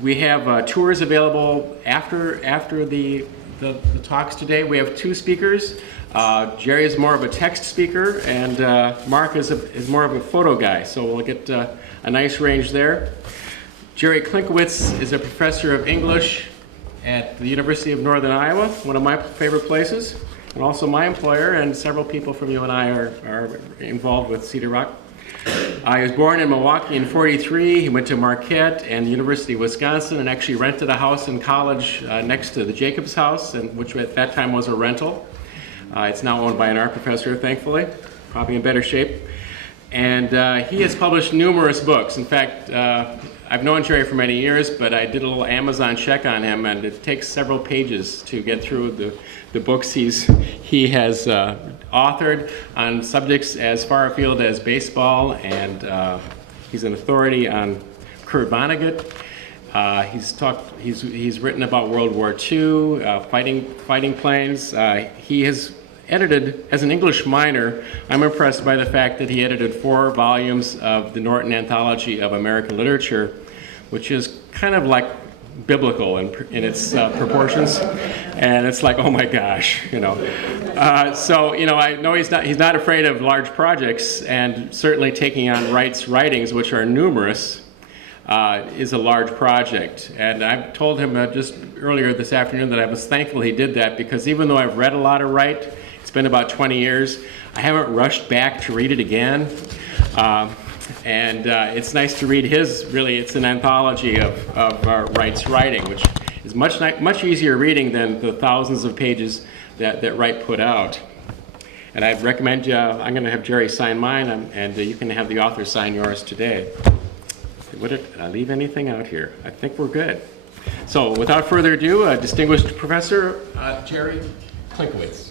We have tours available after the talks today. We have two speakers. Jerry is more of a text speaker, and Mark is more of a photo guy, so we'll get a nice range there. Jerry Klinkowitz is a professor of English at the University of Northern Iowa, one of my favorite places, and also my employer, and several people from UNI are involved with Cedar Rock. He was born in Milwaukee in '43. He went to Marquette and the University of Wisconsin and actually rented a house in college next to the Jacobs House, which at that time was a rental. It's now owned by an art professor, thankfully, probably in better shape. And he has published numerous books. In fact, I've known Jerry for many years, but I did a little Amazon check on him, and it takes several pages to get through the books he has authored on subjects as far afield as baseball, and he's an authority on Kurt Vonnegut. He's written about World War II, fighting planes. He has edited, as an English minor, I'm impressed by the fact that he edited 4 volumes of the Norton Anthology of American Literature, which is kind of like biblical in its proportions, and it's like, oh my gosh, you know. So, you know, I know he's not afraid of large projects, and certainly taking on Wright's writings, which are numerous, is a large project. And I told him just earlier this afternoon that I was thankful he did that, because even though I've read a lot of Wright, it's been about 20 years, I haven't rushed back to read it again. And it's nice to read his, really, it's an anthology of Wright's writing, which is much easier reading than the thousands of pages that Wright put out. And I'd recommend you, I'm going to have Jerry sign mine, and you can have the author sign yours today. Did I leave anything out here? I think we're good. So without further ado, distinguished professor Jerry Klinkowitz.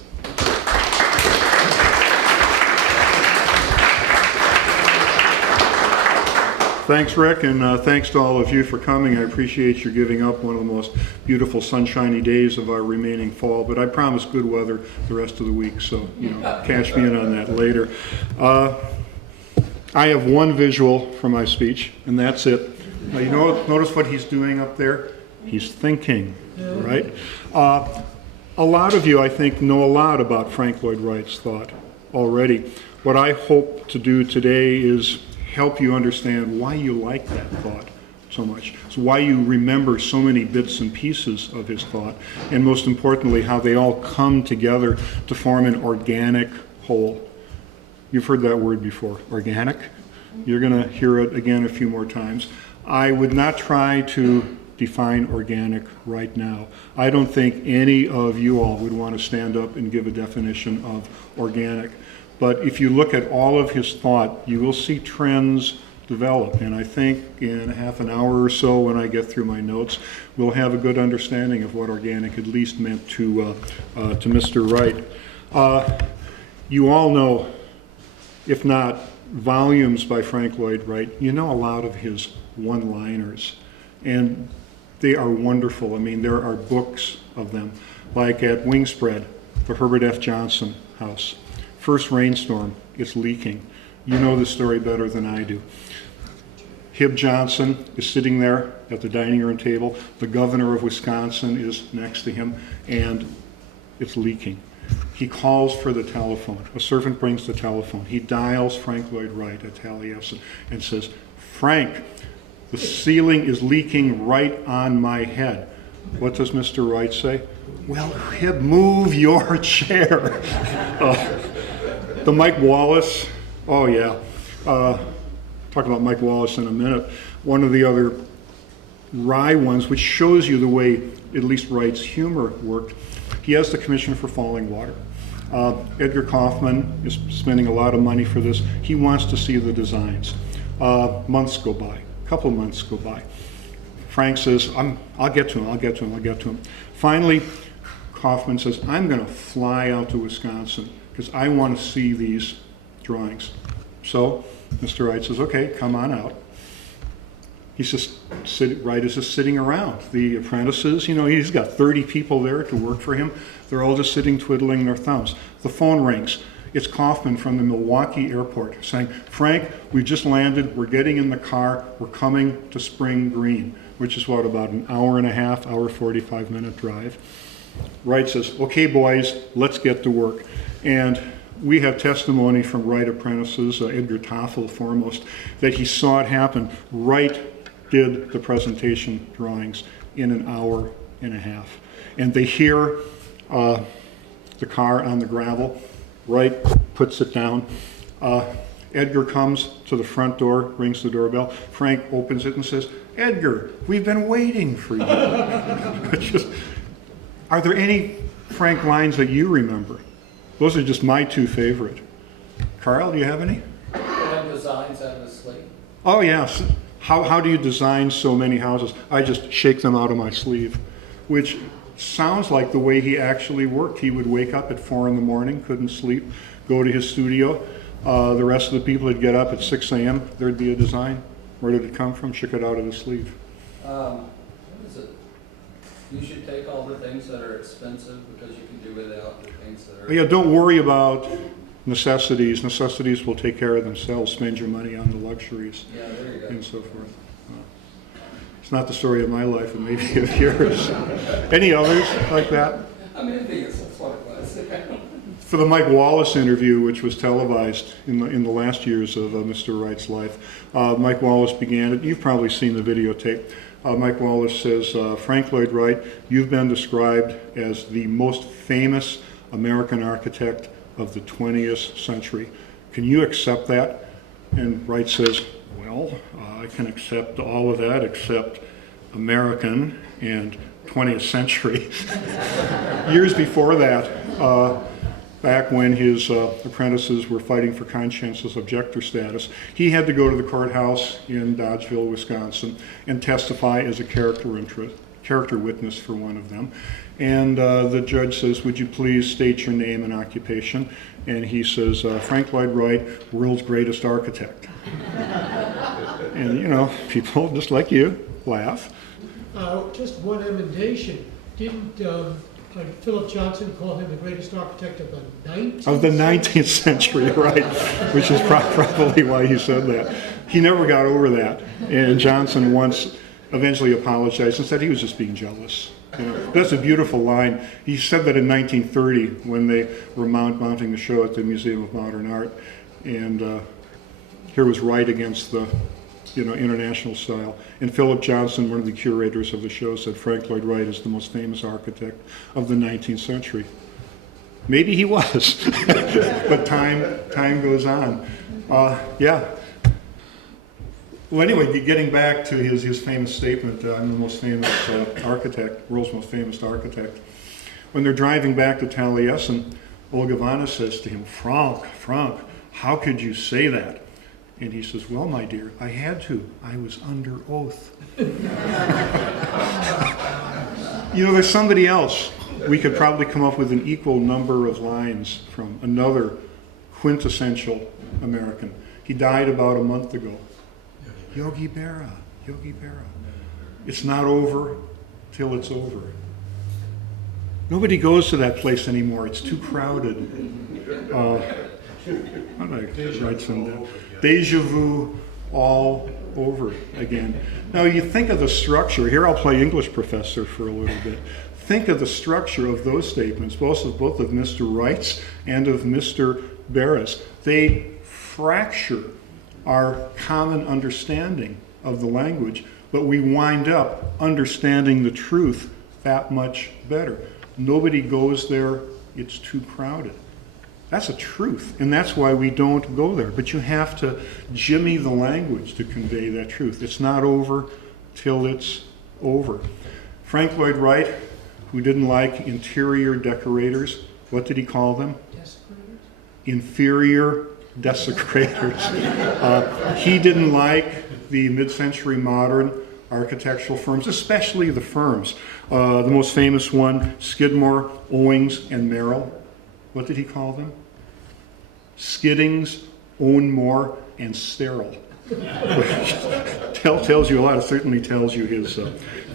Thanks, Rick, and thanks to all of you for coming. I appreciate your giving up one of the most beautiful sunshiny days of our remaining fall, but I promise good weather the rest of the week, so cash me in on that later. I have one visual for my speech, and that's it. Now, notice what he's doing up there? He's thinking, right? A lot of you, I think, know a lot about Frank Lloyd Wright's thought already. What I hope to do today is help you understand why you like that thought so much. So why you remember so many bits and pieces of his thought, and most importantly, how they all come together to form an organic whole. You've heard that word before, organic. You're going to hear it again a few more times. I would not try to define organic right now. I don't think any of you all would want to stand up and give a definition of organic. But if you look at all of his thought, you will see trends develop. And I think in half an hour or so, when I get through my notes, we'll have a good understanding of what organic at least meant to Mr. Wright. You all know, if not volumes by Frank Lloyd Wright, you know a lot of his one-liners. And they are wonderful. I mean, there are books of them, like at Wingspread, the Herbert F. Johnson house. First rainstorm, it's leaking. You know the story better than I do. Hib Johnson is sitting there at the dining room table. The governor of Wisconsin is next to him, and it's leaking. He calls for the telephone. A servant brings the telephone. He dials Frank Lloyd Wright at Taliesin and says, "Frank, the ceiling is leaking right on my head." What does Mr. Wright say? "Well, Hib, move your chair." The Mike Wallace, oh yeah, talk about Mike Wallace in a minute. One of the other wry ones, which shows you the way at least Wright's humor worked. He has the Commission for Falling Water. Edgar Kaufman is spending a lot of money for this. He wants to see the designs. Months go by, a couple months go by. Frank says, I'll get to him. Finally, Kaufman says, "I'm going to fly out to Wisconsin because I want to see these drawings." So Mr. Wright says, "Okay, come on out." He's just Wright is just sitting around. The apprentices, he's got 30 people there to work for him. They're all just sitting twiddling their thumbs. The phone rings. It's Kaufman from the Milwaukee airport saying, "Frank, we just landed. We're getting in the car. We're coming to Spring Green." which is what, about an hour and a half, hour 45-minute drive. Wright says, okay, boys, let's get to work. And we have testimony from Wright apprentices, Edgar Toffel foremost, that he saw it happen. Wright did the presentation drawings in an hour and a half. And they hear the car on the gravel. Wright puts it down. Edgar comes to the front door, rings the doorbell. Frank opens it and says, Edgar, we've been waiting for you. Are there any Frank lines that you remember? Those are just my two favorite. Carl, do you have any? I have designs out of the sleeve. Oh, yes. How do you design so many houses? I just shake them out of my sleeve, which sounds like the way he actually worked. He would wake up at 4 in the morning, couldn't sleep, go to his studio. The rest of the people would get up at 6 a.m. There'd be a design. Where did it come from? Shook it out of the sleeve. What is it? You should take all the things that are expensive because you can do without the things that are... Yeah, don't worry about necessities. Necessities will take care of themselves. Spend your money on the luxuries. Yeah, there you go. And so forth. It's not the story of my life, and maybe of yours. Any others like that? I mean, I think it's what it was. For the Mike Wallace interview, which was televised in the last years of Mr. Wright's life, Mike Wallace began it. You've probably seen the videotape. Mike Wallace says, Frank Lloyd Wright, you've been described as the most famous American architect of the 20th century. Can you accept that? And Wright says, well, I can accept all of that except American and 20th century. Years before that, back when his apprentices were fighting for conscientious objector status, he had to go to the courthouse in Dodgeville, Wisconsin, and testify as a character witness for one of them. And the judge says, would you please state your name and occupation? And he says, Frank Lloyd Wright, world's greatest architect. And, you know, people just like you laugh. Just one emendation. Didn't Philip Johnson call him the greatest architect of the 19th Of the 19th century, right, which is probably why he said that. He never got over that. And Johnson once eventually apologized and said he was just being jealous. You know, that's a beautiful line. He said that in 1930 when they were mounting the show at the Museum of Modern Art. And here was Wright against the international style. And Philip Johnson, one of the curators of the show, said Frank Lloyd Wright is the most famous architect of the 19th century. Maybe he was, but time goes on. Yeah. Well, anyway, getting back to his famous statement, I'm the most famous architect, world's most famous architect. When they're driving back to Taliesin, Olga Vanna says to him, Frank, how could you say that? And he says, well, my dear, I had to. I was under oath. You know, there's somebody else. We could probably come up with an equal number of lines from another quintessential American. He died about a month ago. Yogi Berra. It's not over till it's over. Nobody goes to that place anymore. It's too crowded. How do I write some down? Deja vu all over again. Now you think of the structure. Here I'll play English professor for a little bit. Think of the structure of those statements, both of Mr. Wright's and of Mr. Berra's. They fracture our common understanding of the language, but we wind up understanding the truth that much better. Nobody goes there. It's too crowded. That's a truth, and that's why we don't go there. But you have to jimmy the language to convey that truth. It's not over till it's over. Frank Lloyd Wright, who didn't like interior decorators, what did he call them? Desecrators? Inferior desecrators. He didn't like the mid-century modern architectural firms, especially the firms. The most famous one, Skidmore, Owings, and Merrill. What did he call them? Skiddings, Own More, and Sterile. Tells you a lot. It certainly tells you his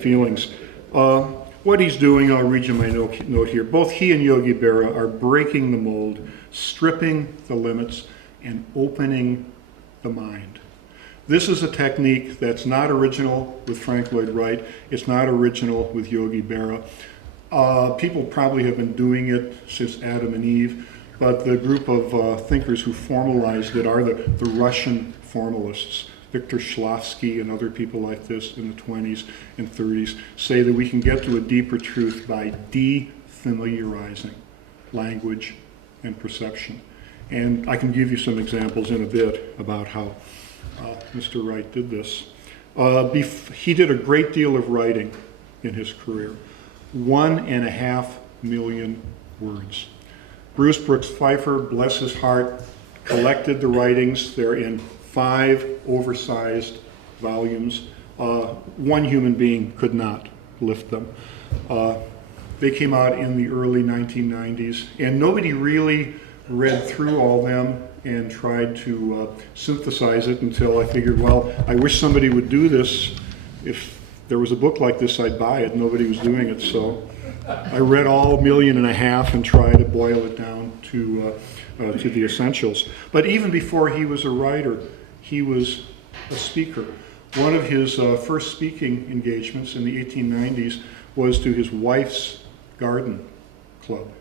feelings. What he's doing, I'll read you my note here. Both he and Yogi Berra are breaking the mold, stripping the limits, and opening the mind. This is a technique that's not original with Frank Lloyd Wright. It's not original with Yogi Berra. People probably have been doing it since Adam and Eve, but the group of thinkers who formalized it are the Russian formalists. Victor Shklovsky and other people like this in the 20s and 30s say that we can get to a deeper truth by defamiliarizing language and perception. And I can give you some examples in a bit about how Mr. Wright did this. He did a great deal of writing in his career, 1.5 million words. Bruce Brooks Pfeiffer, bless his heart, collected the writings. They're in 5 oversized volumes. One human being could not lift them. They came out in the early 1990s, and nobody really read through all them and tried to synthesize it until I figured, well, I wish somebody would do this. If there was a book like this, I'd buy it. Nobody was doing it, so I read all 1.5 million and tried to boil it down to the essentials. But even before he was a writer, he was a speaker. One of his first speaking engagements in the 1890s was to his wife's garden club.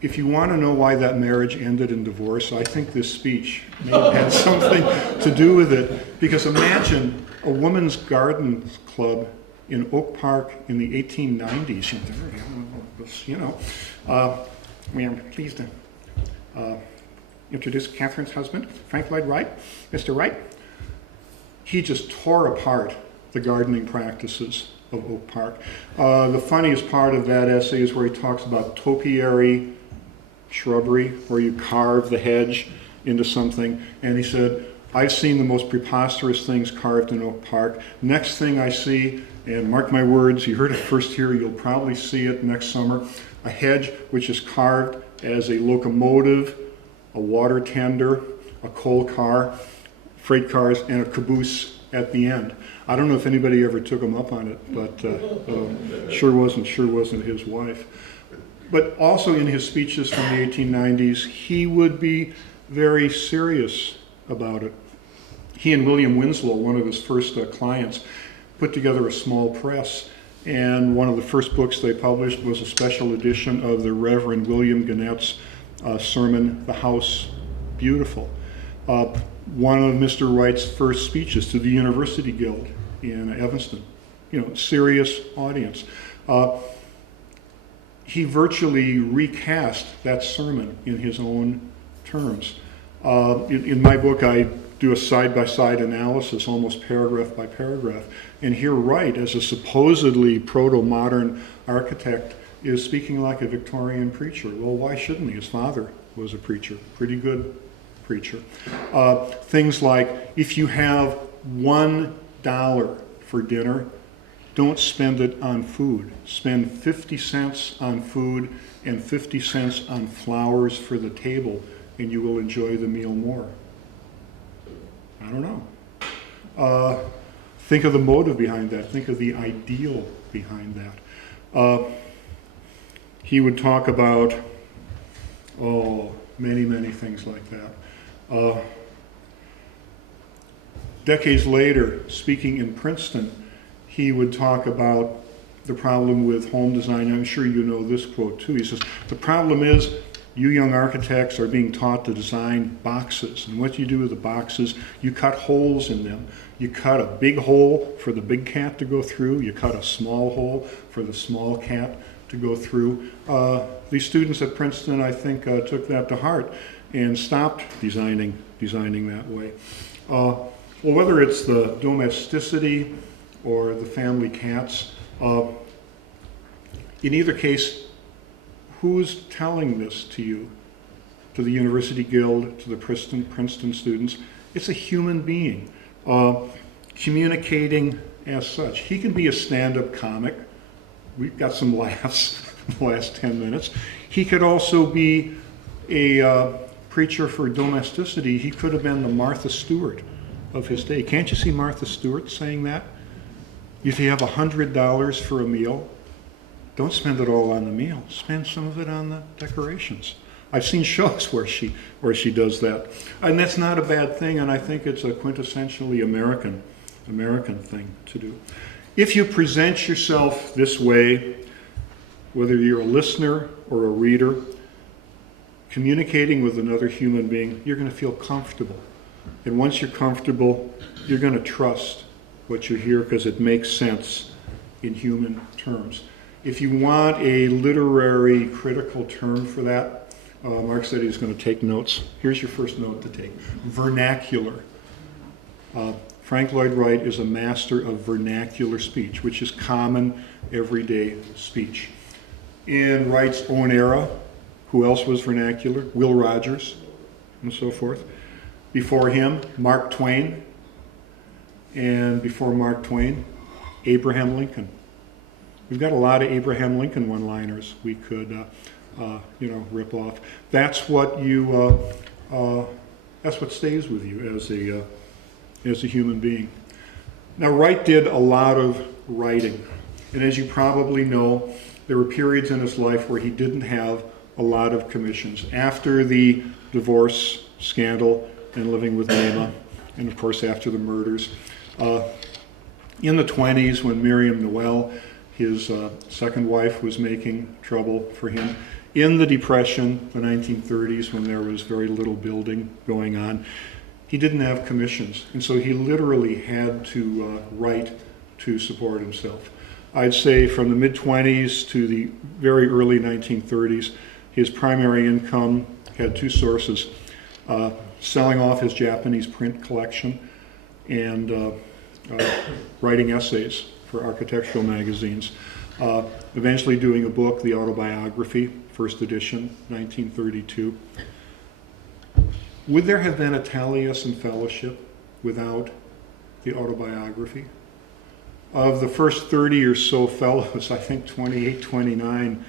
If you want to know why that marriage ended in divorce, I think this speech may have had something to do with it. Because imagine a women's garden club in Oak Park in the 1890s. We are pleased to introduce Catherine's husband, Frank Lloyd Wright, Mr. Wright. He just tore apart the gardening practices of Oak Park. The funniest part of that essay is where he talks about topiary shrubbery, where you carve the hedge into something. And he said, I've seen the most preposterous things carved in Oak Park. Next thing I see, and mark my words, you heard it first here, you'll probably see it next summer, a hedge which is carved as a locomotive, a water tender, a coal car, freight cars, and a caboose at the end. I don't know if anybody ever took him up on it, but sure wasn't his wife. But also in his speeches from the 1890s, he would be very serious about it. He and William Winslow, one of his first clients, put together a small press, and one of the first books they published was a special edition of the Reverend William Gannett's sermon, The House Beautiful. One of Mr. Wright's first speeches to the University Guild in Evanston. Serious audience. He virtually recast that sermon in his own terms. In my book, I do a side-by-side analysis, almost paragraph by paragraph. And here Wright, as a supposedly proto-modern architect, is speaking like a Victorian preacher. Well, why shouldn't he? His father was a preacher, pretty good preacher. Things like, if you have $1 for dinner, don't spend it on food. Spend 50 cents on food and 50 cents on flowers for the table, and you will enjoy the meal more. I don't know. Think of the motive behind that. Think of the ideal behind that. He would talk about, many, many things like that. Decades later, speaking in Princeton, he would talk about the problem with home design. I'm sure you know this quote too. He says, the problem is you young architects are being taught to design boxes. And what you do with the boxes, you cut holes in them. You cut a big hole for the big cat to go through. You cut a small hole for the small cat to go through. These students at Princeton, I think, took that to heart and stopped designing that way. Well, whether it's the domesticity or the family cats, in either case, who's telling this to you? To the University Guild, to the Princeton students? It's a human being communicating as such. He can be a stand-up comic. We've got some laughs in the last 10 minutes. He could also be a preacher for domesticity. He could have been the Martha Stewart of his day. Can't you see Martha Stewart saying that? If you have $100 for a meal, don't spend it all on the meal. Spend some of it on the decorations. I've seen shows where she does that, and that's not a bad thing. And I think it's a quintessentially American thing to do. If you present yourself this way, whether you're a listener or a reader, communicating with another human being, you're going to feel comfortable. And once you're comfortable, you're going to trust what you hear because it makes sense in human terms. If you want a literary critical term for that, Mark said he was going to take notes. Here's your first note to take. Vernacular. Frank Lloyd Wright is a master of vernacular speech, which is common, everyday speech. In Wright's own era, who else was vernacular? Will Rogers, and so forth. Before him, Mark Twain. And before Mark Twain, Abraham Lincoln. We've got a lot of Abraham Lincoln one-liners we could, rip off. That's what stays with you as a human being. Now, Wright did a lot of writing, and as you probably know, there were periods in his life where he didn't have a lot of commissions. After the divorce scandal and living with Naima, and of course after the murders. In the 20s, when Miriam Noel, his second wife, was making trouble for him. In the Depression, the 1930s, when there was very little building going on, he didn't have commissions, and so he literally had to write to support himself. I'd say from the mid-20s to the very early 1930s, his primary income had two sources: selling off his Japanese print collection and writing essays for architectural magazines. Eventually doing a book, the autobiography, first edition, 1932. Would there have been a Taliesin Fellowship without the autobiography? Of the first 30 or so fellows, I think 28, 29,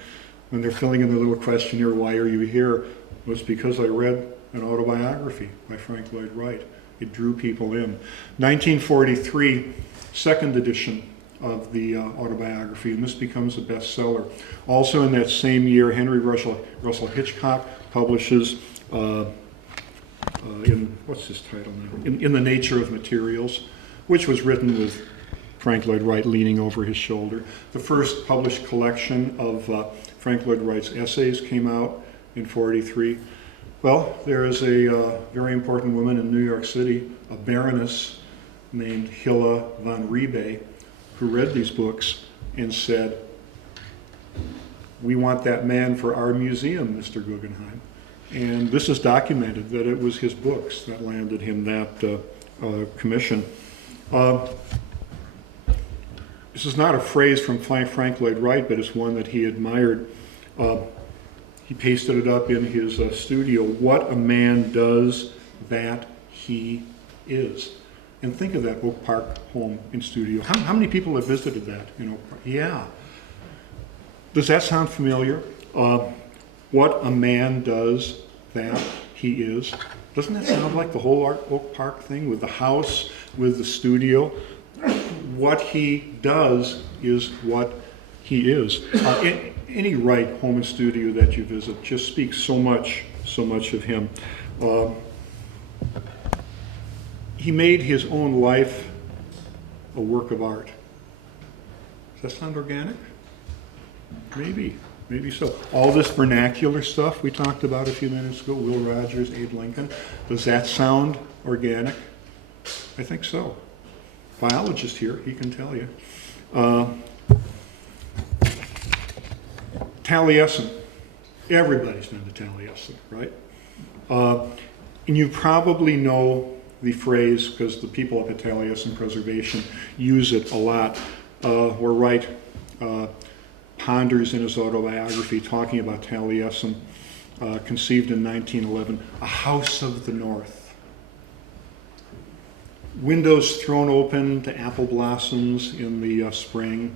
when they're filling in the little questionnaire, why are you here, was because I read an autobiography by Frank Lloyd Wright. It drew people in. 1943, second edition of the autobiography, and this becomes a bestseller. Also in that same year, Henry Russell Hitchcock publishes, what's his title now? In the Nature of Materials, which was written with Frank Lloyd Wright leaning over his shoulder. The first published collection of Frank Lloyd Wright's essays came out in 43. Well, there is a very important woman in New York City, a baroness named Hilla von Riebe, who read these books and said, "We want that man for our museum, Mr. Guggenheim." And this is documented that it was his books that landed him that commission. This is not a phrase from Frank Lloyd Wright, but it's one that he admired. He pasted it up in his studio. What a man does, that he is. And think of that Oak Park home and studio. How many people have visited that in Oak Park? Yeah. Does that sound familiar? What a man does, that he is. Doesn't that sound like the whole Oak Park thing with the house, with the studio? What he does is what he is. Any Wright home and studio that you visit just speaks so much of him. He made his own life a work of art. Does that sound organic? Maybe so. All this vernacular stuff we talked about a few minutes ago, Will Rogers, Abe Lincoln, does that sound organic? I think so. Biologist here, he can tell you. Taliesin. Everybody's been to Taliesin, right? And you probably know the phrase, because the people up at Taliesin Preservation use it a lot, where Wright ponders in his autobiography talking about Taliesin, conceived in 1911, a house of the north. Windows thrown open to apple blossoms in the spring,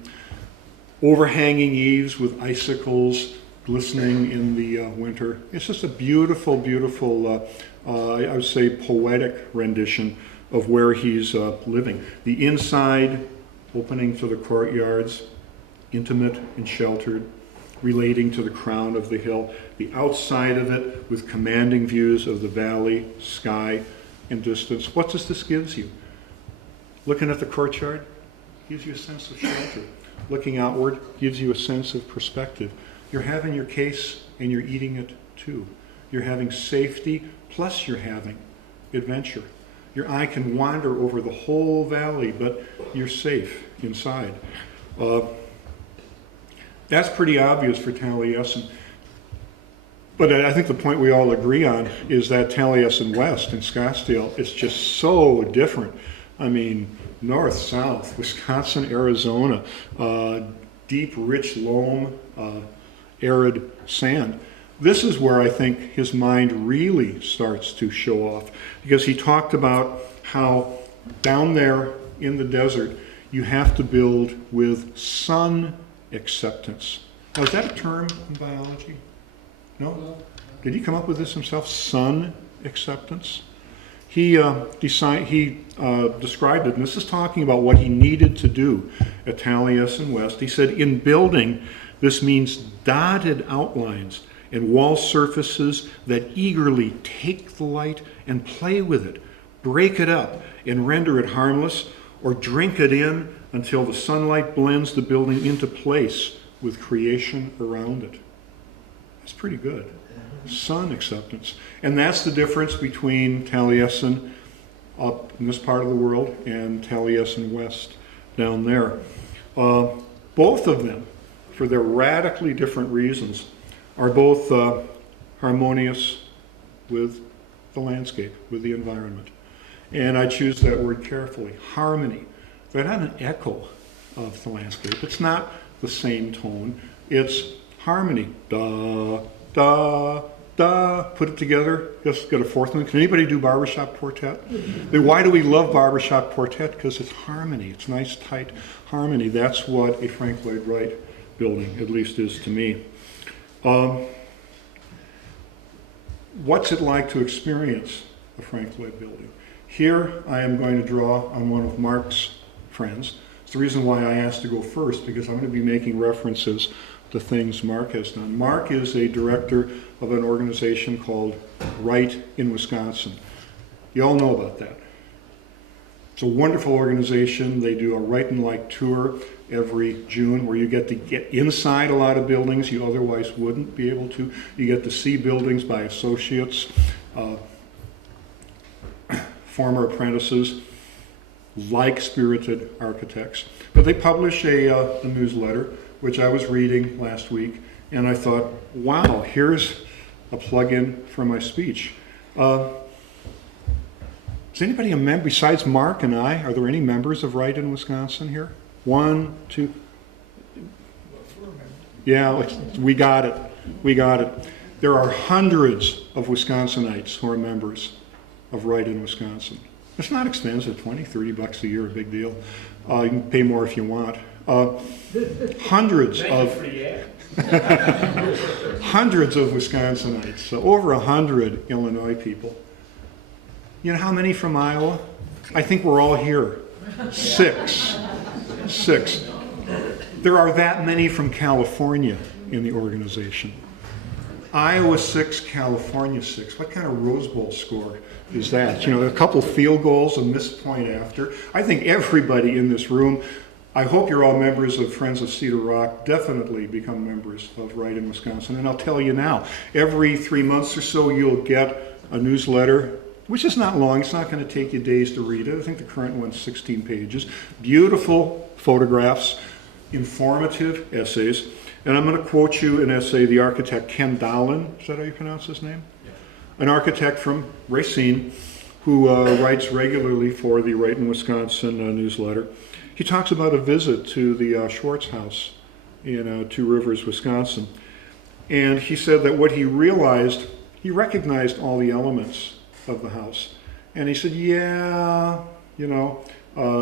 overhanging eaves with icicles glistening in the winter. It's just a beautiful, beautiful, I would say poetic rendition of where he's living. The inside opening to the courtyards, intimate and sheltered. relating to the crown of the hill, the outside of it with commanding views of the valley, sky, and distance. What does this give you? Looking at the courtyard gives you a sense of shelter. Looking outward gives you a sense of perspective. You're having your case and you're eating it too. You're having safety, plus you're having adventure. Your eye can wander over the whole valley, but you're safe inside. That's pretty obvious for Taliesin. But I think the point we all agree on is that Taliesin West in Scottsdale is just so different. I mean, north, south, Wisconsin, Arizona, deep, rich loam, arid sand. This is where I think his mind really starts to show off, because he talked about how down there in the desert, you have to build with sun acceptance. Now, is that a term in biology? No? Did he come up with this himself? Sun acceptance? He described it, and this is talking about what he needed to do at Taliesin West. He said, in building, this means dotted outlines and wall surfaces that eagerly take the light and play with it, break it up and render it harmless, or drink it in until the sunlight blends the building into place with creation around it. That's pretty good. Sun acceptance. And that's the difference between Taliesin up in this part of the world and Taliesin West down there. Both of them, for their radically different reasons, are both harmonious with the landscape, with the environment. And I choose that word carefully. Harmony. They're not an echo of the landscape. It's not the same tone. It's harmony. Da, da, da. Put it together. Just get a fourth one. Can anybody do barbershop quartet? Then why do we love barbershop quartet? Because it's harmony. It's nice, tight harmony. That's what a Frank Lloyd Wright building, at least, is to me. What's it like to experience a Frank Lloyd building? Here I am going to draw on one of Mark's friends. It's the reason why I asked to go first, because I'm going to be making references to things Mark has done. Mark is a director of an organization called Wright in Wisconsin. You all know about that. It's a wonderful organization. They do a Wright and Like tour every June where you get to get inside a lot of buildings you otherwise wouldn't be able to. You get to see buildings by associates, former apprentices, like-spirited architects. But they publish a newsletter, which I was reading last week, and I thought, wow, here's a plug-in for my speech. Is anybody a member, besides Mark and I, are there any members of Wright in Wisconsin here? One, two. Yeah, we got it. We got it. There are hundreds of Wisconsinites who are members of Wright in Wisconsin. It's not expensive, $20, $30 a year, a big deal. You can pay more if you want. Hundreds of hundreds of Wisconsinites, so over 100 Illinois people. You know how many from Iowa? I think we're all here. Six. There are that many from California in the organization. Iowa 6, California 6. What kind of Rose Bowl score is that? You know, a couple field goals, a missed point after. I think everybody in this room, I hope you're all members of Friends of Cedar Rock, definitely become members of Wright in Wisconsin. And I'll tell you now, every 3 months or so you'll get a newsletter, which is not long. It's not going to take you days to read it. I think the current one's 16 pages. Beautiful photographs, informative essays. And I'm going to quote you an essay, the architect Ken Dolan, is that how you pronounce his name? Yeah. An architect from Racine who writes regularly for the Wright in Wisconsin newsletter. He talks about a visit to the Schwartz house in Two Rivers, Wisconsin. And he said that what he realized, he recognized all the elements of the house. And he said, yeah, you know,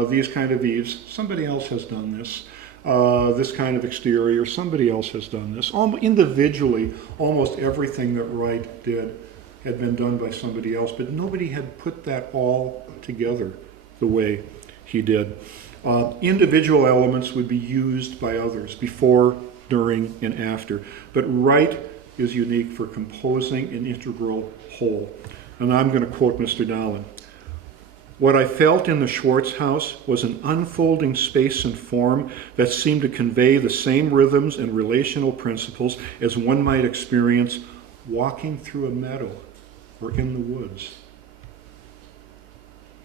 these kind of eaves, somebody else has done this. This kind of exterior, somebody else has done this. Individually, almost everything that Wright did had been done by somebody else, but nobody had put that all together the way he did. Individual elements would be used by others before during, and after. But Wright is unique for composing an integral whole. And I'm going to quote Mr. Dahlen. What I felt in the Schwartz house was an unfolding space and form that seemed to convey the same rhythms and relational principles as one might experience walking through a meadow or in the woods.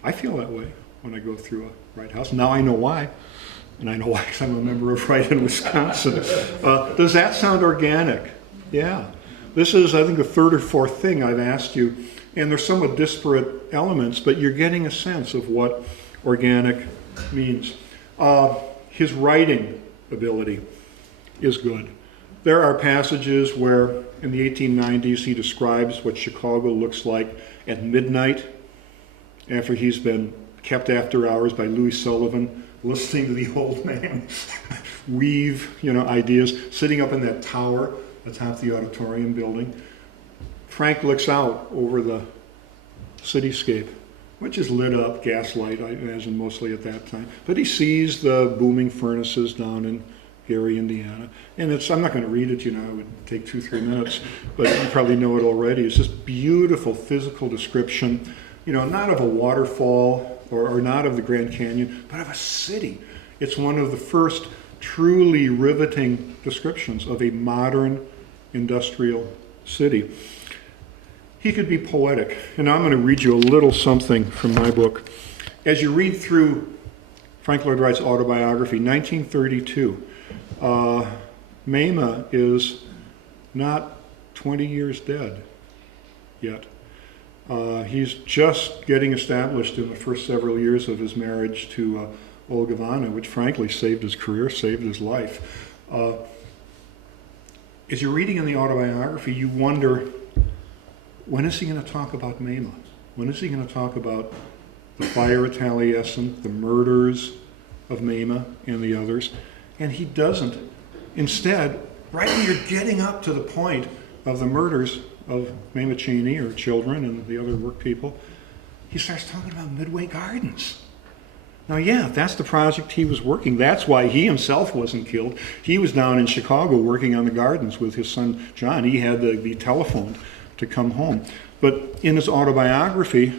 I feel that way when I go through a Wright house. Now I know why. And I know why, because I'm a member of Wright in Wisconsin. Does that sound organic? Yeah. This is, I think, the third or fourth thing I've asked you. And they're somewhat disparate elements, but you're getting a sense of what organic means. His writing ability is good. There are passages where in the 1890s he describes what Chicago looks like at midnight after he's been kept after hours by Louis Sullivan, listening to the old man weave, ideas, sitting up in that tower atop the auditorium building. Frank looks out over the cityscape, which is lit up, gaslight, I imagine, mostly at that time. But he sees the booming furnaces down in Gary, Indiana. And I'm not going to read it, it would take 2-3 minutes, but you probably know it already. It's this beautiful physical description, not of a waterfall or not of the Grand Canyon, but of a city. It's one of the first truly riveting descriptions of a modern industrial city. He could be poetic, and I'm going to read you a little something from my book. As you read through Frank Lloyd Wright's autobiography, 1932, Mama is not 20 years dead yet. He's just getting established in the first several years of his marriage to Olga Ivana, which frankly saved his career, saved his life. As you're reading in the autobiography, you wonder, when is he going to talk about Mama? When is he going to talk about the fire at Taliesin, the murders of Mama and the others? And he doesn't. Instead, right when you're getting up to the point of the murders of Mama Cheney, her children, and the other work people, he starts talking about Midway Gardens. Now, yeah, that's the project he was working. That's why he himself wasn't killed. He was down in Chicago working on the gardens with his son, John. He had to be telephoned to come home. But in his autobiography,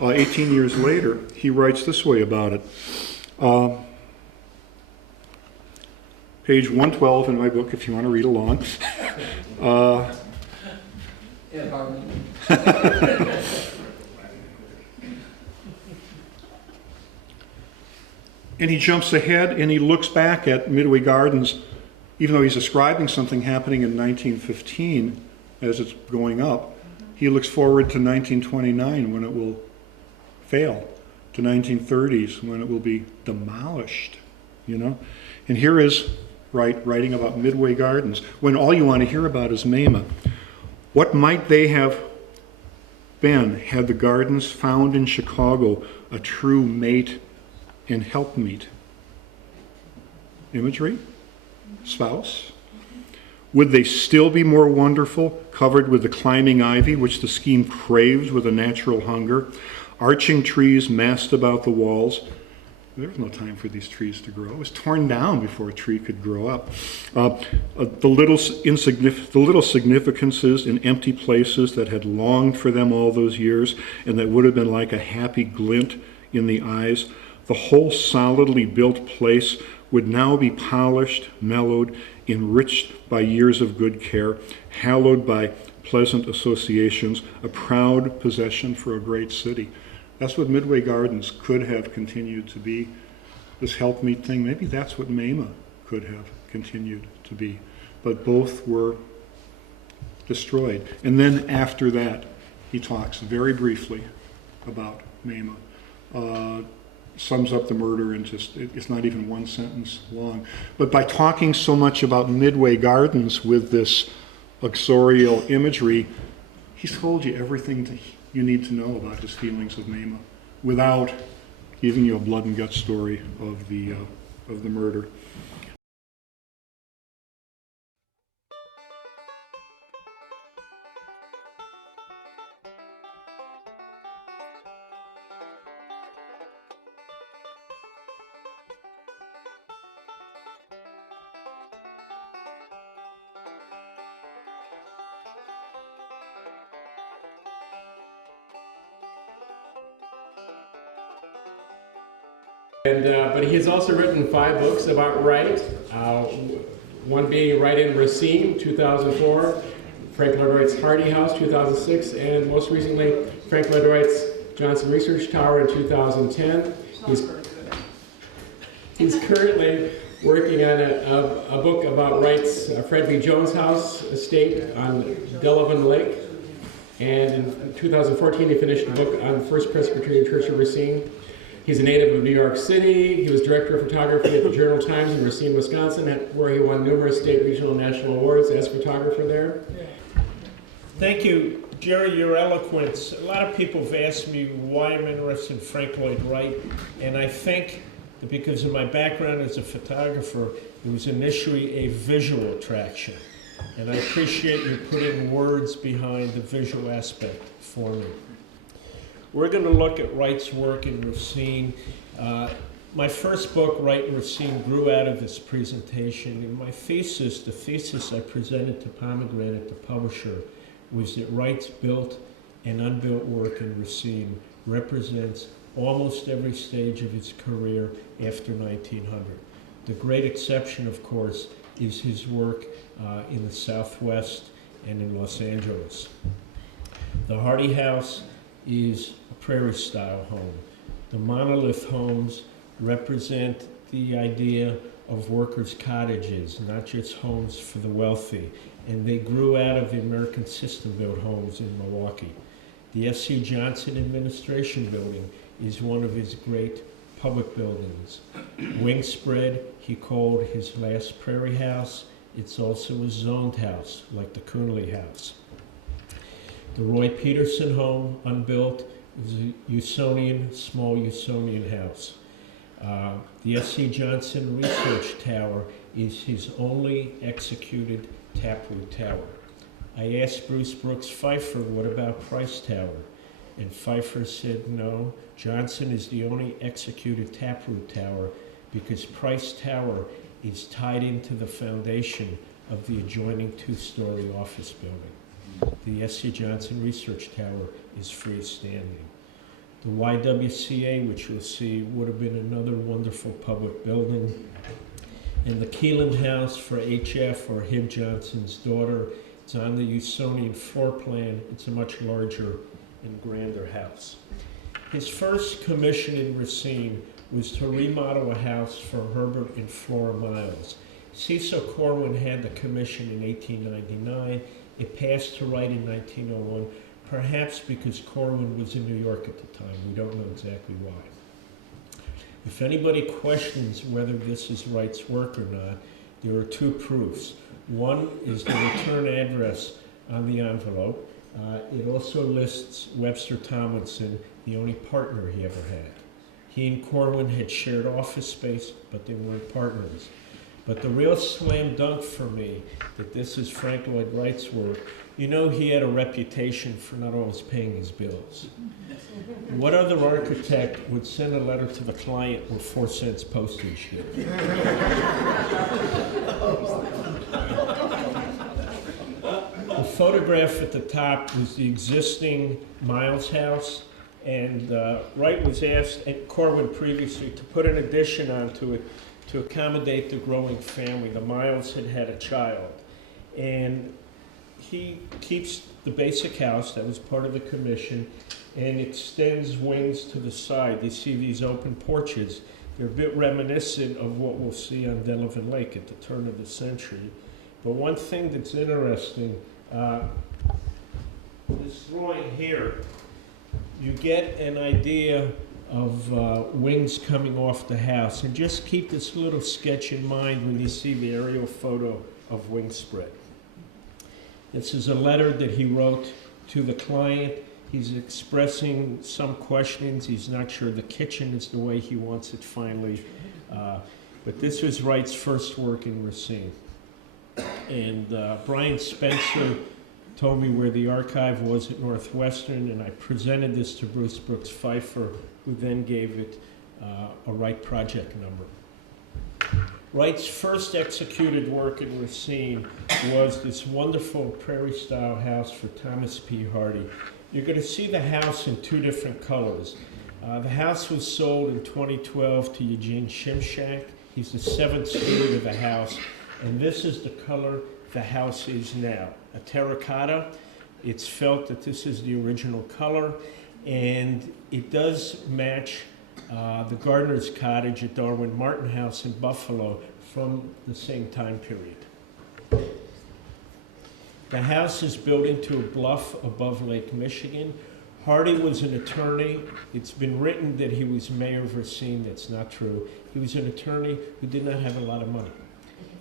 18 years later, he writes this way about it. Page 112 in my book, if you want to read along. Yeah, pardon me. And he jumps ahead and he looks back at Midway Gardens, even though he's describing something happening in 1915 as it's going up. He looks forward to 1929 when it will fail, to 1930s when it will be demolished, And here is Wright writing about Midway Gardens when all you want to hear about is Mama. What might they have been had the gardens found in Chicago a true mate and helpmeet? Imagery? Spouse? Would they still be more wonderful, covered with the climbing ivy which the scheme craves with a natural hunger, arching trees massed about the walls? There was no time for these trees to grow. It was torn down before a tree could grow up. The little significances in empty places that had longed for them all those years and that would have been like a happy glint in the eyes. The whole solidly built place would now be polished, mellowed, enriched by years of good care, hallowed by pleasant associations, a proud possession for a great city. That's what Midway Gardens could have continued to be, this helpmeet thing. Maybe that's what Mama could have continued to be. But both were destroyed. And then after that, he talks very briefly about Mama. Sums up the murder in it's not even one sentence long. But by talking so much about Midway Gardens with this uxorial imagery, he's told you everything you need to know about his feelings of Mama without giving you a blood and guts story of the murder. But he has also written 5 books about Wright, one being Wright in Racine, 2004, Frank Lloyd Wright's Hardy House, 2006, and most recently, Frank Lloyd Wright's Johnson Research Tower in 2010. He's currently working on a book about Wright's Fred B. Jones House estate on Delavan Lake. And in 2014, he finished a book on the First Presbyterian Church of Racine. He's a native of New York City. He was director of photography at the Journal-Times in Racine, Wisconsin, where he won numerous state, regional, and national awards as photographer there. Thank you, Jerry, your eloquence. A lot of people have asked me why I'm interested in Frank Lloyd Wright, and I think that because of my background as a photographer, it was initially a visual attraction. And I appreciate you putting words behind the visual aspect for me. We're going to look at Wright's work in Racine. My first book, Wright in Racine, grew out of this presentation. And my thesis, the thesis I presented to Pomegranate, the publisher, was that Wright's built and unbuilt work in Racine represents almost every stage of his career after 1900. The great exception, of course, is his work in the Southwest and in Los Angeles. The Hardy House is a prairie-style home. The monolith homes represent the idea of workers' cottages, not just homes for the wealthy. And they grew out of the American system-built homes in Milwaukee. The S.C. Johnson Administration Building is one of his great public buildings. Wing spread, he called his last prairie house. It's also a zoned house, like the Coonley House. The Roy Peterson home, unbuilt, is a Usonian, small Usonian house. The S.C. Johnson Research Tower is his only executed taproot tower. I asked Bruce Brooks Pfeiffer, what about Price Tower? And Pfeiffer said, no, Johnson is the only executed taproot tower because Price Tower is tied into the foundation of the adjoining 2-story office building. The S.C. Johnson Research Tower is freestanding. The YWCA, which you'll see, would have been another wonderful public building. And the Keelan House for H.F. or Hib Johnson's daughter, it's on the Usonian floor plan. It's a much larger and grander house. His first commission in Racine was to remodel a house for Herbert and Flora Miles. Cecil Corwin had the commission in 1899. It passed to Wright in 1901, perhaps because Corwin was in New York at the time. We don't know exactly why. If anybody questions whether this is Wright's work or not, there are 2 proofs. One is the return address on the envelope. It also lists Webster Tomlinson, the only partner he ever had. He and Corwin had shared office space, but they weren't partners. But the real slam dunk for me that this is Frank Lloyd Wright's work, you know he had a reputation for not always paying his bills. What other architect would send a letter to the client with 4 cents postage here? The photograph at the top was the existing Miles house, and Wright was asked, and Corwin previously, to put an addition onto it to accommodate the growing family. The Miles had had a child, and he keeps the basic house that was part of the commission and extends wings to the side. You see these open porches. They're a bit reminiscent of what we'll see on Delavan Lake at the turn of the century. But one thing that's interesting, this drawing here, you get an idea of wings coming off the house. And just keep this little sketch in mind when you see the aerial photo of wing spread. This is a letter that he wrote to the client. He's expressing some questions. He's not sure the kitchen is the way he wants it finally. But this was Wright's first work in Racine. And Brian Spencer told me where the archive was at Northwestern, and I presented this to Bruce Brooks Pfeiffer, who then gave it a Wright project number. Wright's first executed work in Racine was this wonderful prairie-style house for Thomas P. Hardy. You're going to see the house in 2 different colors. The house was sold in 2012 to Eugene Shimshak. He's the 7th steward of the house, and this is the color the house is now, a terracotta. It's felt that this is the original color, and it does match the gardener's cottage at Darwin Martin House in Buffalo from the same time period. The house is built into a bluff above Lake Michigan. Hardy was an attorney. It's been written that he was mayor of Racine. That's not true. He was an attorney who did not have a lot of money.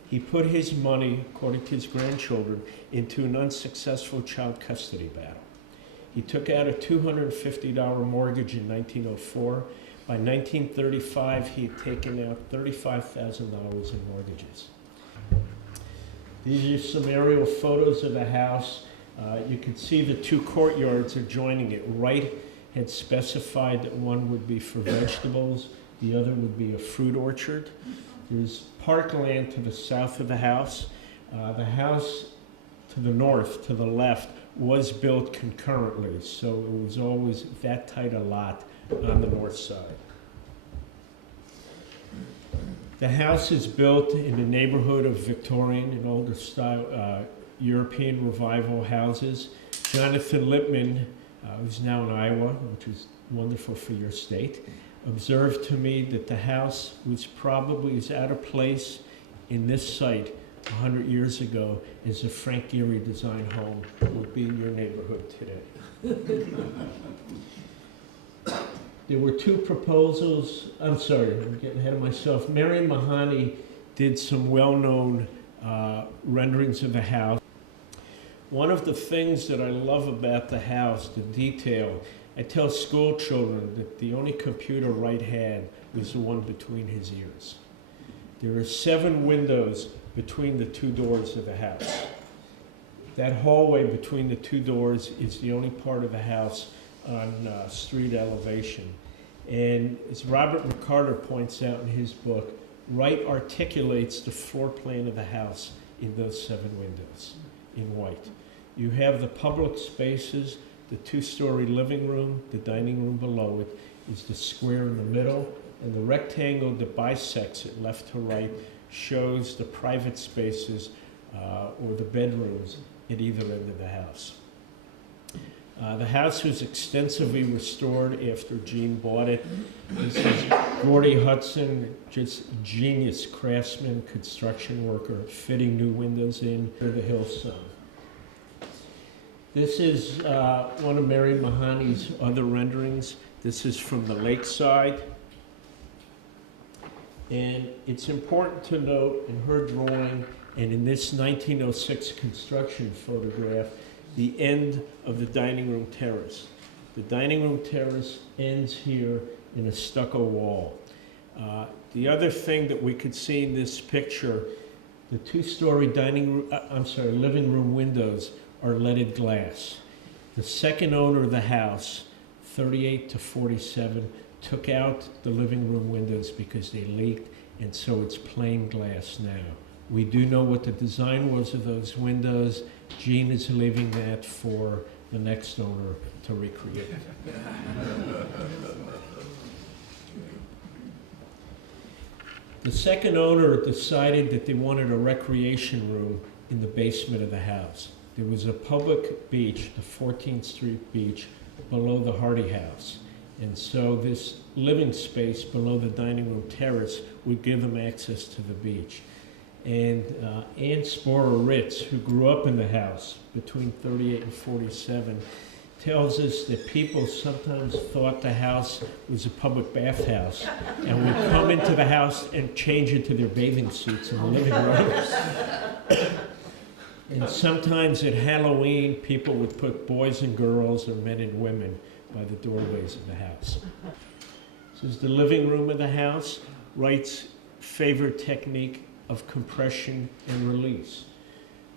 He put his money, according to his grandchildren, into an unsuccessful child custody battle. He took out a $250 mortgage in 1904. By 1935, he had taken out $35,000 in mortgages. These are some aerial photos of the house. You can see the 2 courtyards adjoining it. Wright had specified that one would be for vegetables, the other would be a fruit orchard. There's parkland to the south of the house. The house to the north, to the left, was built concurrently, so it was always that tight a lot on the north side. The house is built in a neighborhood of Victorian and older style European revival houses. Jonathan Lippman, who's now in Iowa, which is wonderful for your state, observed to me that the house was probably as out of place in this site 100 years ago as a Frank Gehry design home would be in your neighborhood today. There were 2 proposals. I'm sorry, I'm getting ahead of myself. Marion Mahoney did some well-known renderings of the house. One of the things that I love about the house, the detail, I tell school children that the only computer Wright had was the one between his ears. There are 7 windows between the 2 doors of the house. That hallway between the 2 doors is the only part of the house on street elevation. And as Robert McCarter points out in his book, Wright articulates the floor plan of the house in those 7 windows in white. You have the public spaces, the 2-story living room, the dining room below it is the square in the middle, and the rectangle that bisects it left to right shows the private spaces or the bedrooms at either end of the house. The house was extensively restored after Gene bought it. This is Gordy Hudson, just genius craftsman, construction worker, fitting new windows in for the hillside. This is one of Mary Mahoney's other renderings. This is from the lakeside. And it's important to note in her drawing and in this 1906 construction photograph, the end of the dining room terrace. The dining room terrace ends here in a stucco wall. The other thing that we could see in this picture, the 2-story living room windows are leaded glass. The second owner of the house, 38 to 47, took out the living room windows because they leaked, and so it's plain glass now. We do know what the design was of those windows. Gene is leaving that for the next owner to recreate. The second owner decided that they wanted a recreation room in the basement of the house. There was a public beach, the 14th Street beach, below the Hardy house. And so this living space below the dining room terrace would give them access to the beach. And Ann Sporer Ritz, who grew up in the house between 38 and 47, tells us that people sometimes thought the house was a public bathhouse and would come into the house and change into their bathing suits in the living room. And sometimes at Halloween, people would put boys and girls or men and women by the doorways of the house. This is the living room of the house. Wright's favorite technique of compression and release.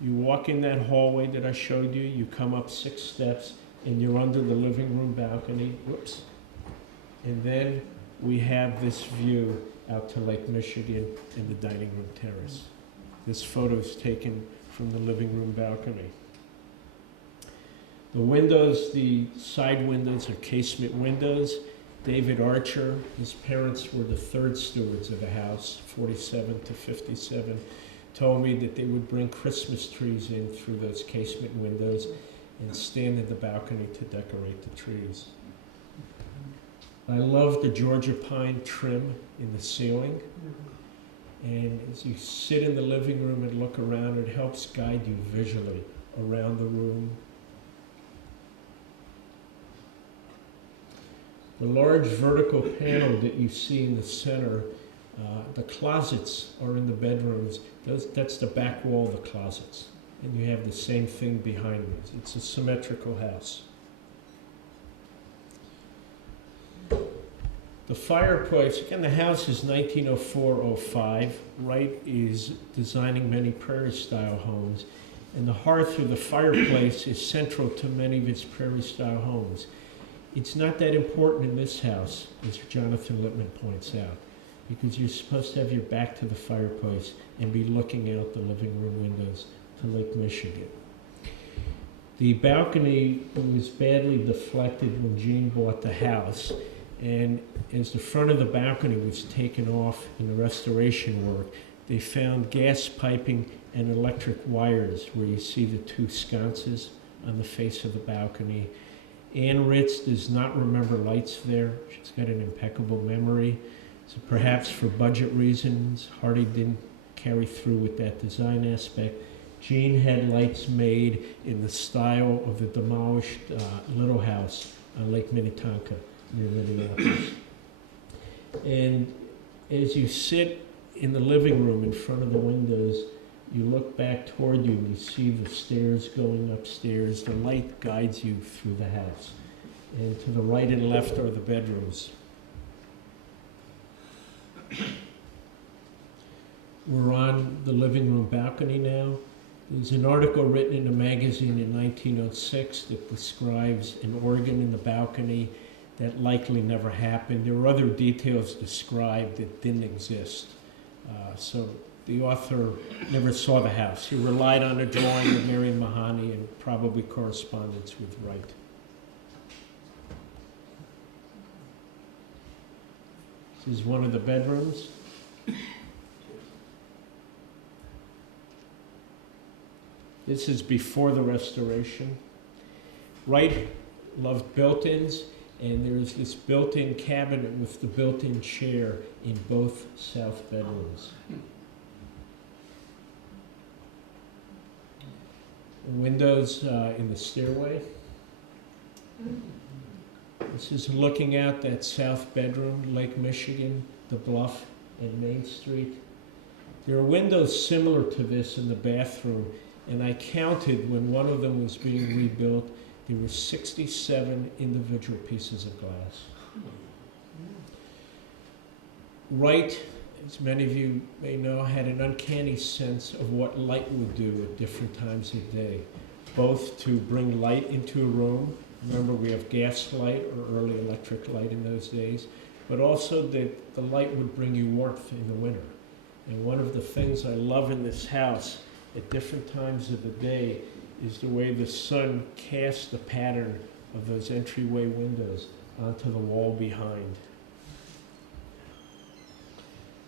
You walk in that hallway that I showed you, you come up 6 steps, and you're under the living room balcony. Whoops. And then we have this view out to Lake Michigan and the dining room terrace. This photo is taken from the living room balcony. The windows, the side windows are casement windows, David Archer, his parents were the third stewards of the house, 47 to 57, told me that they would bring Christmas trees in through those casement windows and stand in the balcony to decorate the trees. I love the Georgia pine trim in the ceiling. And as you sit in the living room and look around, it helps guide you visually around the room. The large vertical panel that you see in the center, the closets are in the bedrooms. That's the back wall of the closets. And you have the same thing behind it. It's a symmetrical house. The fireplace, again, the house is 1904-05. Wright is designing many prairie-style homes, and the hearth or the fireplace is central to many of his prairie-style homes. It's not that important in this house, as Jonathan Lippman points out, because you're supposed to have your back to the fireplace and be looking out the living room windows to Lake Michigan. The balcony was badly deflected when Gene bought the house, and as the front of the balcony was taken off in the restoration work, they found gas piping and electric wires where you see the two sconces on the face of the balcony. Ann Ritz does not remember lights there. She's got an impeccable memory. So perhaps for budget reasons, Hardy didn't carry through with that design aspect. Gene had lights made in the style of the demolished Little House on Lake Minnetonka near Minneapolis. And as you sit in the living room in front of the windows, you look back toward you and you see the stairs going upstairs. The light guides you through the house. And to the right and left are the bedrooms. We're on the living room balcony now. There's an article written in a magazine in 1906 that describes an organ in the balcony that likely never happened. There were other details described that didn't exist. So the author never saw the house. He relied on a drawing of Marion Mahoney and probably correspondence with Wright. This is one of the bedrooms. This is before the restoration. Wright loved built-ins, and there's this built-in cabinet with the built-in chair in both south bedrooms. Windows in the stairway. This is looking out that south bedroom, Lake Michigan, the Bluff, and Main Street. There are windows similar to this in the bathroom, and I counted when one of them was being rebuilt, there were 67 individual pieces of glass. Wright, as many of you may know, had an uncanny sense of what light would do at different times of day, both to bring light into a room. Remember, we have gas light or early electric light in those days, but also that the light would bring you warmth in the winter. And one of the things I love in this house at different times of the day is the way the sun casts the pattern of those entryway windows onto the wall behind.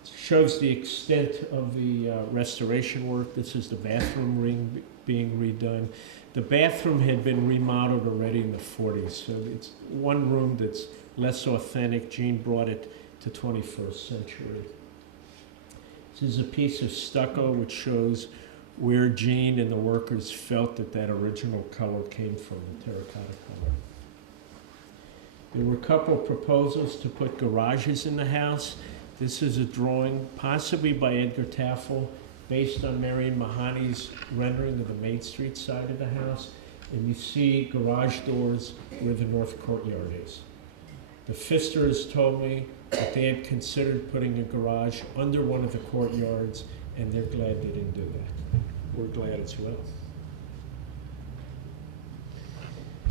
It shows the extent of the restoration work. This is the bathroom ring being redone. The bathroom had been remodeled already in the 40s, so it's one room that's less authentic. Gene brought it to 21st century. This is a piece of stucco which shows where Gene and the workers felt that that original color came from, the terracotta color. There were a couple of proposals to put garages in the house. This is a drawing, possibly by Edgar Taffel, based on Marion Mahoney's rendering of the Main Street side of the house. And you see garage doors where the north courtyard is. The Pfisters told me that they had considered putting a garage under one of the courtyards, and they're glad they didn't do that. We're glad as well.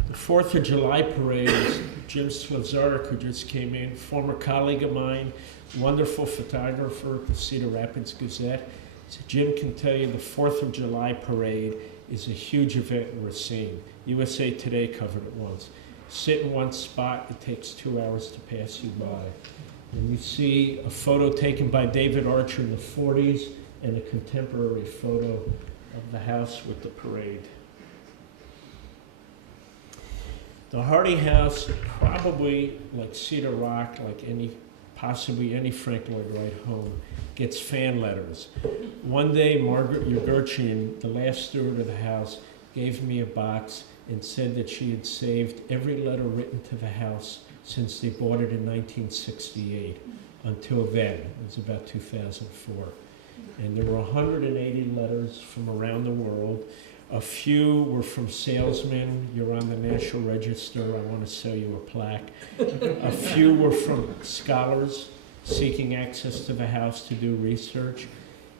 The 4th of July parade is Jim Slazarek, who just came in, former colleague of mine, wonderful photographer at the Cedar Rapids Gazette. So Jim can tell you the 4th of July parade is a huge event in Racine. USA Today covered it once. sit in one spot, it takes 2 hours to pass you by. And you see a photo taken by David Archer in the 40s and a contemporary photo of the house with the parade. The Hardy House, probably like Cedar Rock, like possibly any Frank Lloyd Wright home, gets fan letters. One day, Margaret Yagurchian, the last steward of the house, gave me a box and said that she had saved every letter written to the house since they bought it in 1968 until then. It was about 2004. And there were 180 letters from around the world. A few were from salesmen. You're on the National Register. I want to sell you a plaque. A few were from scholars seeking access to the house to do research.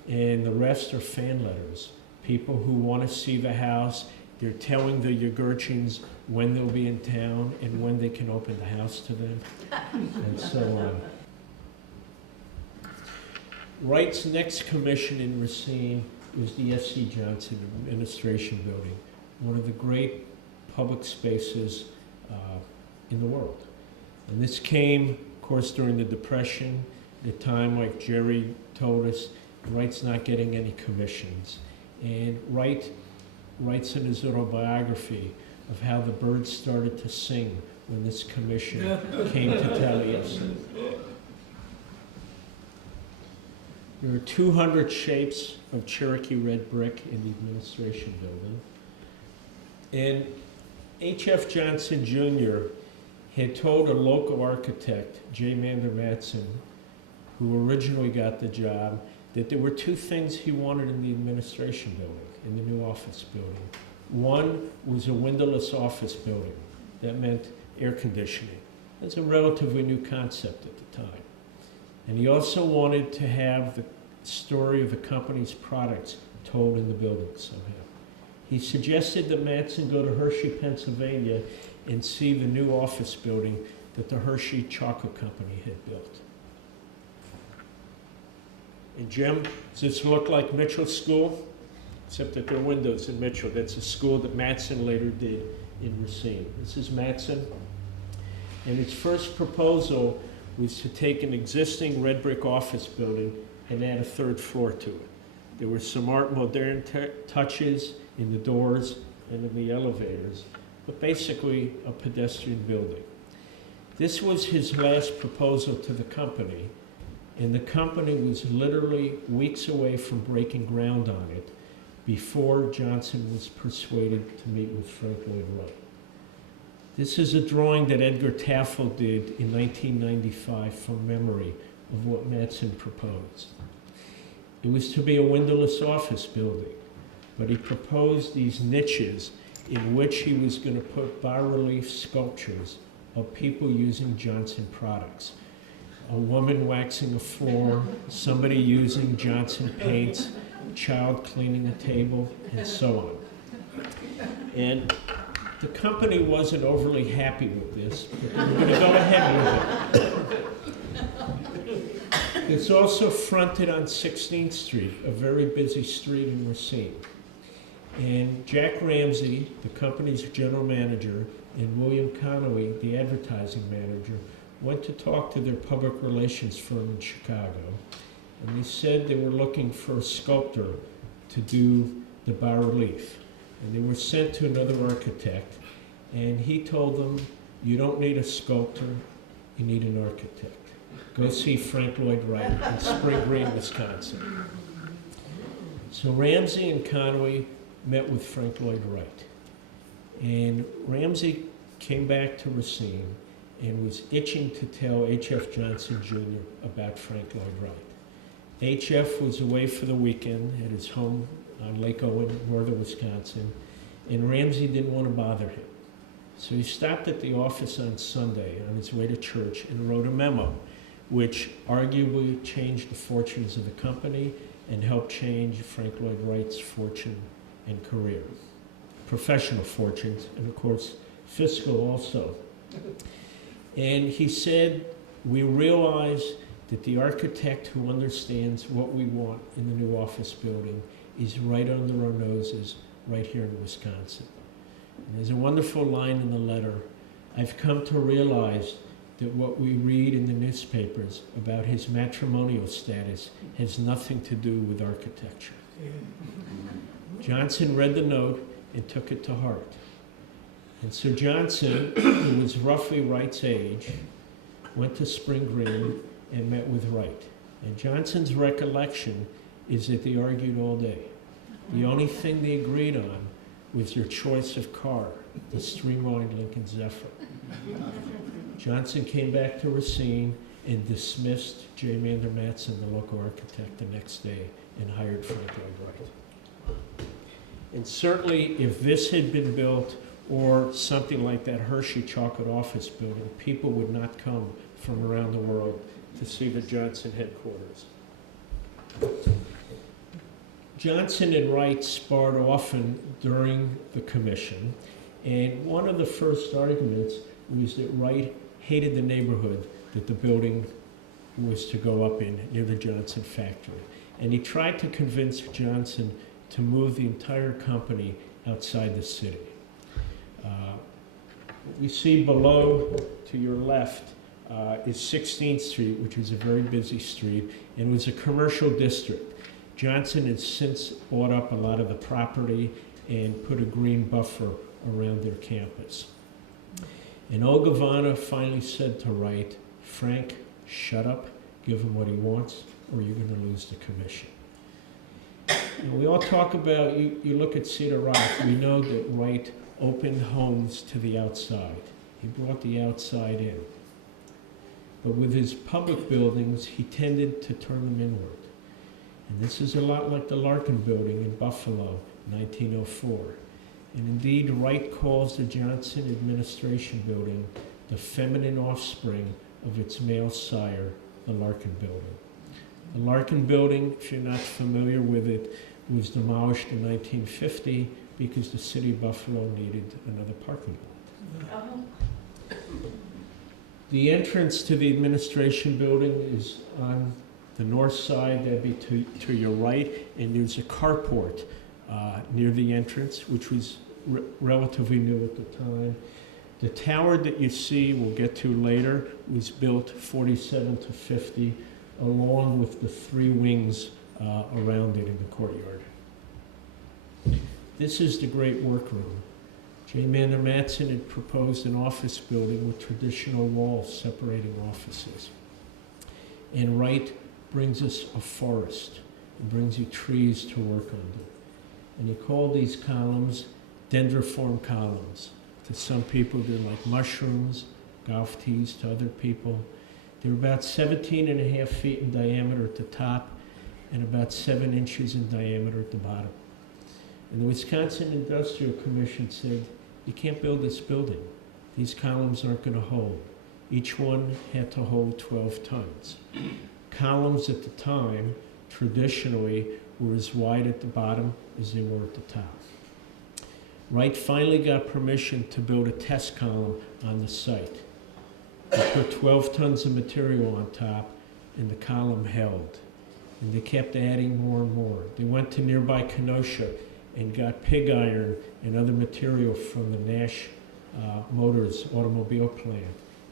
And the rest are fan letters. People who want to see the house. They're telling the Yagurchians when they'll be in town and when they can open the house to them, and so on. Wright's next commission in Racine was the S.C. Johnson Administration Building, one of the great public spaces in the world. And this came, of course, during the Depression, the time, like Jerry told us, Wright's not getting any commissions. And Wright writes in his autobiography of how the birds started to sing when this commission came to Taliesin. There are 200 shapes of Cherokee red brick in the administration building. And H.F. Johnson Jr. had told a local architect, J. Mander Matson, who originally got the job, that there were two things he wanted in the administration building, in the new office building. One was a windowless office building. That meant air conditioning. That's a relatively new concept at the time. And he also wanted to have the story of the company's products told in the building somehow. He suggested that Matson go to Hershey, Pennsylvania, and see the new office building that the Hershey Chocolate Company had built. And Jim, does this look like Mitchell School? Except that there are windows in Mitchell. That's a school that Matson later did in Racine. This is Matson. And his first proposal was to take an existing red brick office building and add a third floor to it. There were some art moderne touches in the doors and in the elevators, but basically a pedestrian building. This was his last proposal to the company, and the company was literally weeks away from breaking ground on it before Johnson was persuaded to meet with Frank Lloyd Wright. This is a drawing that Edgar Taffel did in 1995 from memory of what Matson proposed. It was to be a windowless office building, but he proposed these niches in which he was going to put bas-relief sculptures of people using Johnson products. A woman waxing a floor, somebody using Johnson paints, a child cleaning a table, and so on. And the company wasn't overly happy with this, but they were going to go ahead with it. It's also fronted on 16th Street, a very busy street in Racine. And Jack Ramsey, the company's general manager, and William Conaway, the advertising manager, went to talk to their public relations firm in Chicago. And they said they were looking for a sculptor to do the bas-relief. And they were sent to another architect, and he told them, you don't need a sculptor, you need an architect. Go see Frank Lloyd Wright in Spring Green, Wisconsin. So Ramsey and Conaway met with Frank Lloyd Wright. And Ramsey came back to Racine and was itching to tell H.F. Johnson Jr. about Frank Lloyd Wright. H.F. was away for the weekend at his home on Lake Owen, northern Wisconsin, and Ramsey didn't want to bother him. So he stopped at the office on Sunday on his way to church and wrote a memo, which arguably changed the fortunes of the company and helped change Frank Lloyd Wright's fortune and career. Professional fortunes, and of course, fiscal also. And he said, we realize that the architect who understands what we want in the new office building is right under our noses, right here in Wisconsin. And there's a wonderful line in the letter I've come to realize that what we read in the newspapers about his matrimonial status has nothing to do with architecture. Johnson read the note and took it to heart. And so Johnson, who was roughly Wright's age, went to Spring Green and met with Wright. And Johnson's recollection is that they argued all day. The only thing they agreed on was their choice of car, the streamlined Lincoln Zephyr. Johnson came back to Racine and dismissed J. Mander Matson, the local architect, the next day and hired Frank Lloyd Wright. And certainly if this had been built or something like that Hershey chocolate office building, people would not come from around the world to see the Johnson headquarters. Johnson and Wright sparred often during the commission, and one of the first arguments was that Wright hated the neighborhood that the building was to go up in, near the Johnson factory. And he tried to convince Johnson to move the entire company outside the city. What we see below to your left is 16th Street, which is a very busy street, and was a commercial district. Johnson has since bought up a lot of the property and put a green buffer around their campus. And Ogavana finally said to Wright, "Frank, shut up, give him what he wants, or you're going to lose the commission." And we all talk about, you look at Cedar Rock, we know that Wright opened homes to the outside. He brought the outside in. But with his public buildings, he tended to turn them inward. And this is a lot like the Larkin Building in Buffalo, 1904. And indeed, Wright calls the Johnson Administration Building the feminine offspring of its male sire, the Larkin Building. The Larkin Building, if you're not familiar with it, was demolished in 1950 because the city of Buffalo needed another parking lot. The entrance to the Administration Building is on the north side, that'd be to your right, and there's a carport near the entrance, which was relatively new at the time. The tower that you see, we'll get to later, was built 47 to 50, along with the three wings around it in the courtyard. This is the great workroom. J. Mander Matson had proposed an office building with traditional walls separating offices. And Wright brings us a forest and brings you trees to work under. And he called these columns dendriform columns. To some people, they're like mushrooms, golf tees to other people. They're about 17.5 feet in diameter at the top and about 7 inches in diameter at the bottom. And the Wisconsin Industrial Commission said, you can't build this building. These columns aren't going to hold. Each one had to hold 12 tons. Columns at the time, traditionally, were as wide at the bottom as they were at the top. Wright finally got permission to build a test column on the site. They put 12 tons of material on top, and the column held. And they kept adding more and more. They went to nearby Kenosha and got pig iron and other material from the Nash Motors automobile plant.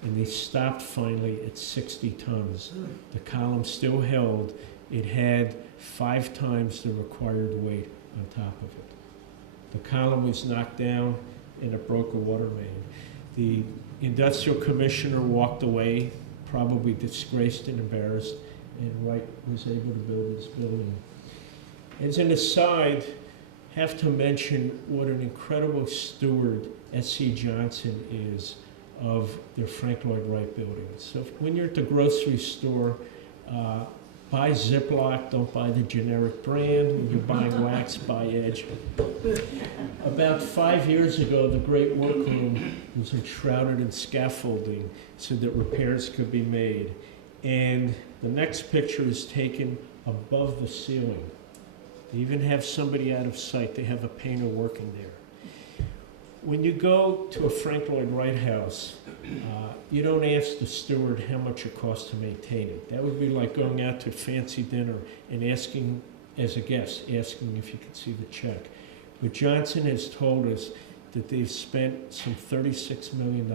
And they stopped finally at 60 tons. The column still held. It had 5 times the required weight on top of it. The column was knocked down and it broke a water main. The industrial commissioner walked away, probably disgraced and embarrassed, and Wright was able to build his building. As an aside, have to mention what an incredible steward S.C. Johnson is of their Frank Lloyd Wright buildings. So when you're at the grocery store, buy Ziploc, don't buy the generic brand. When you're buying wax, buy Edge. About 5 years ago, the great workroom was enshrouded in scaffolding so that repairs could be made. And the next picture is taken above the ceiling. They even have somebody out of sight. They have a painter working there. When you go to a Frank Lloyd Wright house, you don't ask the steward how much it costs to maintain it. That would be like going out to a fancy dinner and asking, as a guest, asking if you could see the check. But Johnson has told us that they've spent some $36 million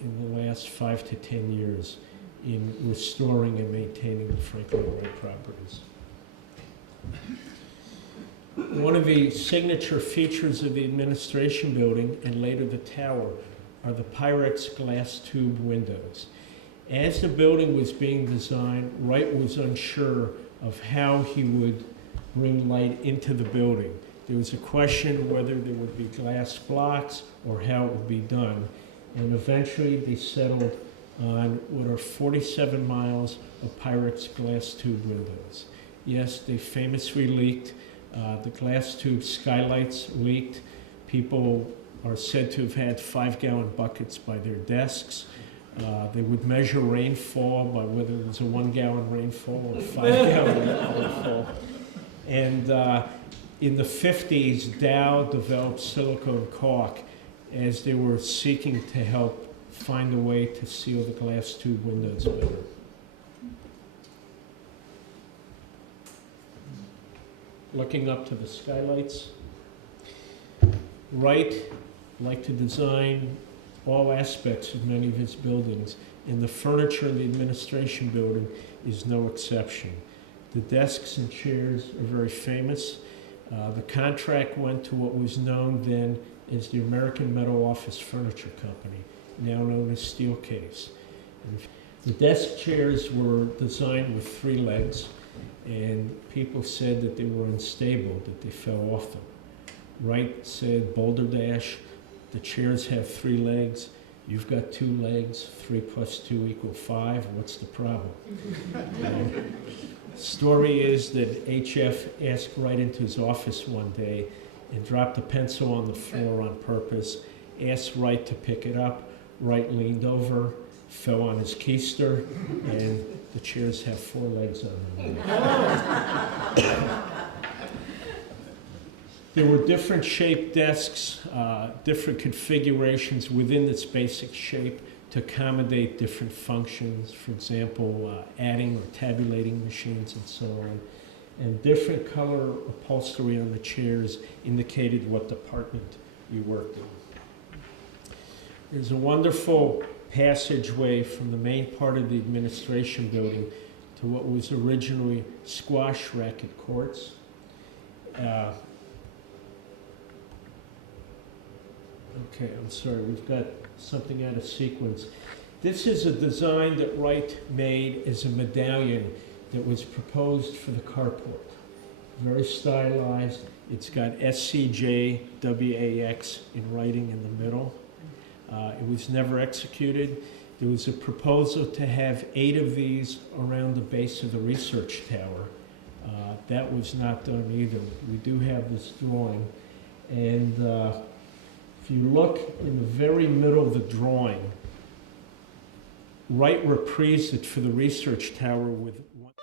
in the last 5 to 10 years in restoring and maintaining the Frank Lloyd Wright properties. One of the signature features of the administration building and later the tower are the Pyrex glass tube windows. As the building was being designed, Wright was unsure of how he would bring light into the building. There was a question whether there would be glass blocks or how it would be done. And eventually they settled on what are 47 miles of Pyrex glass tube windows. Yes, they famously leaked. The glass tube skylights leaked. People are said to have had 5-gallon buckets by their desks. They would measure rainfall by whether it was a 1-gallon rainfall or 5-gallon rainfall. And in the 50s, Dow developed silicone caulk as they were seeking to help find a way to seal the glass tube windows better. Looking up to the skylights, Wright liked to design all aspects of many of his buildings, and the furniture in the administration building is no exception. The desks and chairs are very famous. The contract went to what was known then as the American Metal Office Furniture Company, now known as Steelcase. And the desk chairs were designed with 3 legs, and people said that they were unstable, that they fell off them. Wright said, Boulder Dash, the chairs have 3 legs, you've got 2 legs, 3 plus 2 equal 5, what's the problem? Story is that HF asked Wright into his office one day and dropped a pencil on the floor on purpose, asked Wright to pick it up. Wright leaned over, fell on his keister, and the chairs have 4 legs on them. There were different shaped desks, different configurations within this basic shape to accommodate different functions, for example, adding or tabulating machines and so on. And different color upholstery on the chairs indicated what department you worked in. There's a wonderful passageway from the main part of the administration building to what was originally squash racket courts. Okay, I'm sorry, we've got something out of sequence. This is a design that Wright made as a medallion that was proposed for the carport. Very stylized. It's got SCJWAX in writing in the middle. It was never executed. There was a proposal to have 8 of these around the base of the research tower. That was not done either. We do have this drawing. And if you look in the very middle of the drawing, Wright reprised it for the research tower with one